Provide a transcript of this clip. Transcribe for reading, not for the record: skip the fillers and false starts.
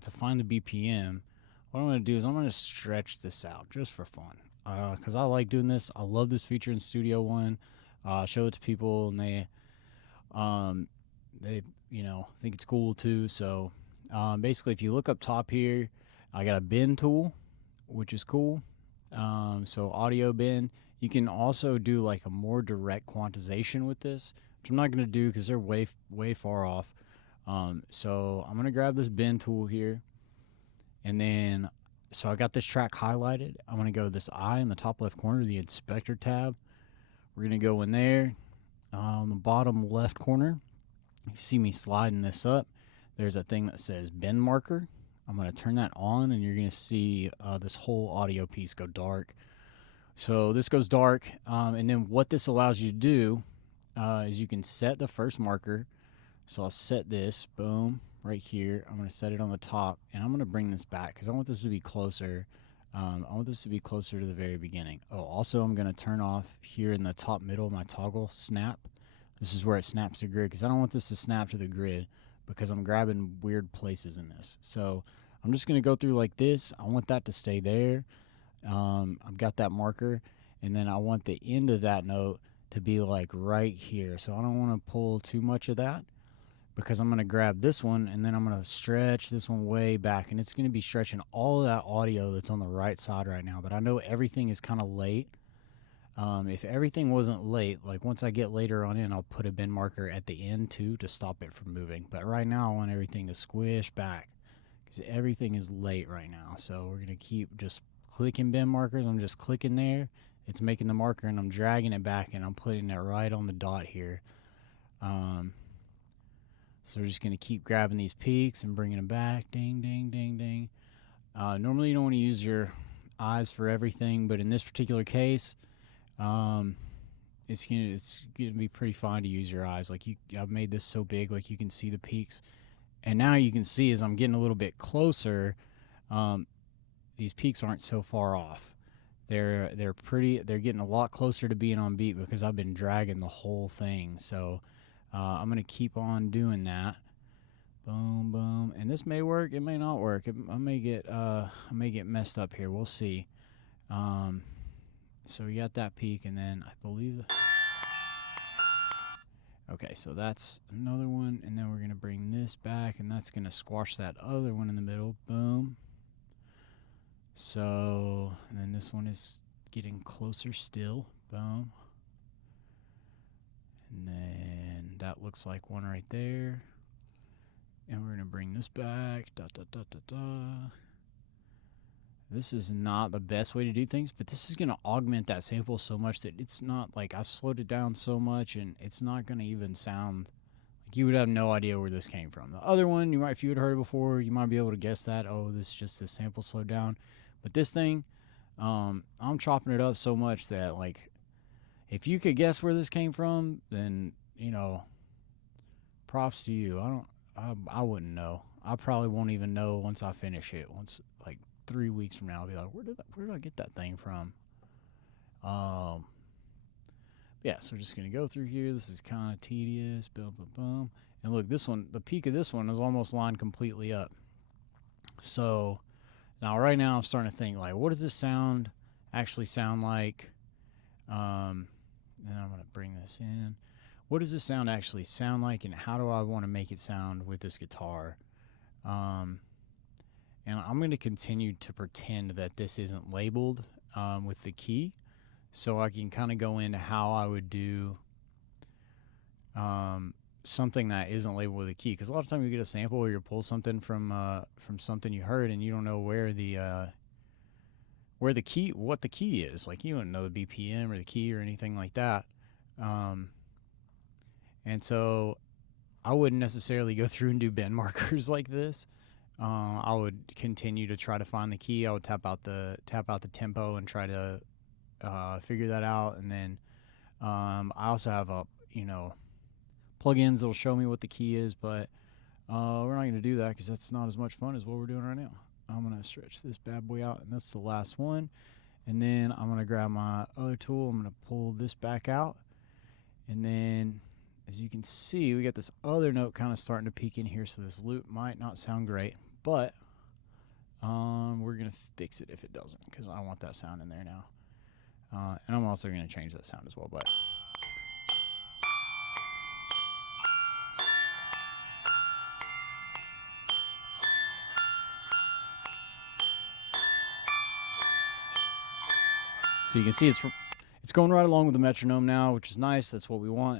to find the BPM, what I'm going to do is I'm going to stretch this out just for fun. Because I like doing this. I love this feature in Studio One. Show it to people, and um, they think it's cool too. So basically, if you look up top here, I got a bend tool, which is cool. So audio bend. You can also do like a more direct quantization with this, which I'm not going to do because they're way far off. So I'm going to grab this bend tool here, and then so I got this track highlighted. I'm going to go this eye in the top left corner, the inspector tab. We're going to go in there on the bottom left corner. You see me sliding this up. There's a thing that says bend marker. I'm going to turn that on, and you're going to see this whole audio piece go dark. So this goes dark, and then what this allows you to do is you can set the first marker. So I'll set this, boom, right here. I'm going to set it on the top, and I'm going to bring this back because I want this to be closer. I want this to be closer to the very beginning. Oh, also I'm going to turn off here in the top middle of my toggle snap. This is where it snaps to grid because I don't want this to snap to the grid because I'm grabbing weird places in this. So I'm just going to go through like this. I want that to stay there. I've got that marker, and then I want the end of that note to be like right here. So I don't want to pull too much of that because I'm going to grab this one, and then I'm going to stretch this one way back, and it's going to be stretching all of that audio that's on the right side right now. But I know everything is kind of late. If everything wasn't late, like once I get later on in, I'll put a bend marker at the end too to stop it from moving. But right now I want everything to squish back because everything is late right now. So we're going to keep just clicking bend markers. I'm just clicking there. It's making the marker, and I'm dragging it back, and I'm putting it right on the dot here. So we're just going to keep grabbing these peaks and bringing them back. Ding, ding, ding, ding. Normally you don't want to use your eyes for everything, but in this particular case, it's gonna be pretty fine to use your eyes. Like I've made this so big, like you can see the peaks, and now you can see as I'm getting a little bit closer, these peaks aren't so far off. They're getting a lot closer to being on beat because I've been dragging the whole thing. So I'm gonna keep on doing that. Boom, boom, and this may work. It may not work. I may get messed up here. We'll see. So we got that peak, and then I believe. Okay, so that's another one, and then we're gonna bring this back, and that's gonna squash that other one in the middle. Boom. So, and then this one is getting closer still. Boom. And then that looks like one right there. And we're gonna bring this back. Da da da da da. This is not the best way to do things, but this is going to augment that sample so much that it's not like I slowed it down so much, and it's not going to even sound like you would have no idea where this came from. The other one, if you had heard it before, you might be able to guess that, oh, this is just the sample slowed down. But this thing, I'm chopping it up so much that, like, if you could guess where this came from, then, props to you. I wouldn't know. I probably won't even know once I finish it. Once, like, 3 weeks from now, I'll be like, where did I get that thing from? Yeah, so we're just gonna go through here. This is kind of tedious. Boom, boom, boom. And look, this one, the peak of this one is almost lined completely up. So now, right now, I'm starting to think, like, what does this actually sound like? And I'm gonna bring this in. What does this sound actually sound like, and how do I want to make it sound with this guitar? And I'm going to continue to pretend that this isn't labeled with the key, so I can kind of go into how I would do something that isn't labeled with a key. Because a lot of times you get a sample or you pull something from something you heard, and you don't know what the key is. Like, you don't know the BPM or the key or anything like that. And so I wouldn't necessarily go through and do bend markers like this. I would continue to try to find the key. I would tap out the tempo and try to figure that out. And then I also have plugins that'll show me what the key is, but we're not going to do that because that's not as much fun as what we're doing right now. I'm going to stretch this bad boy out, and that's the last one. And then I'm going to grab my other tool. I'm going to pull this back out, and then as you can see, we got this other note kind of starting to peek in here, so this loop might not sound great, But we're going to fix it if it doesn't, because I want that sound in there now. And I'm also going to change that sound as well. But so you can see it's going right along with the metronome now, which is nice. That's what we want.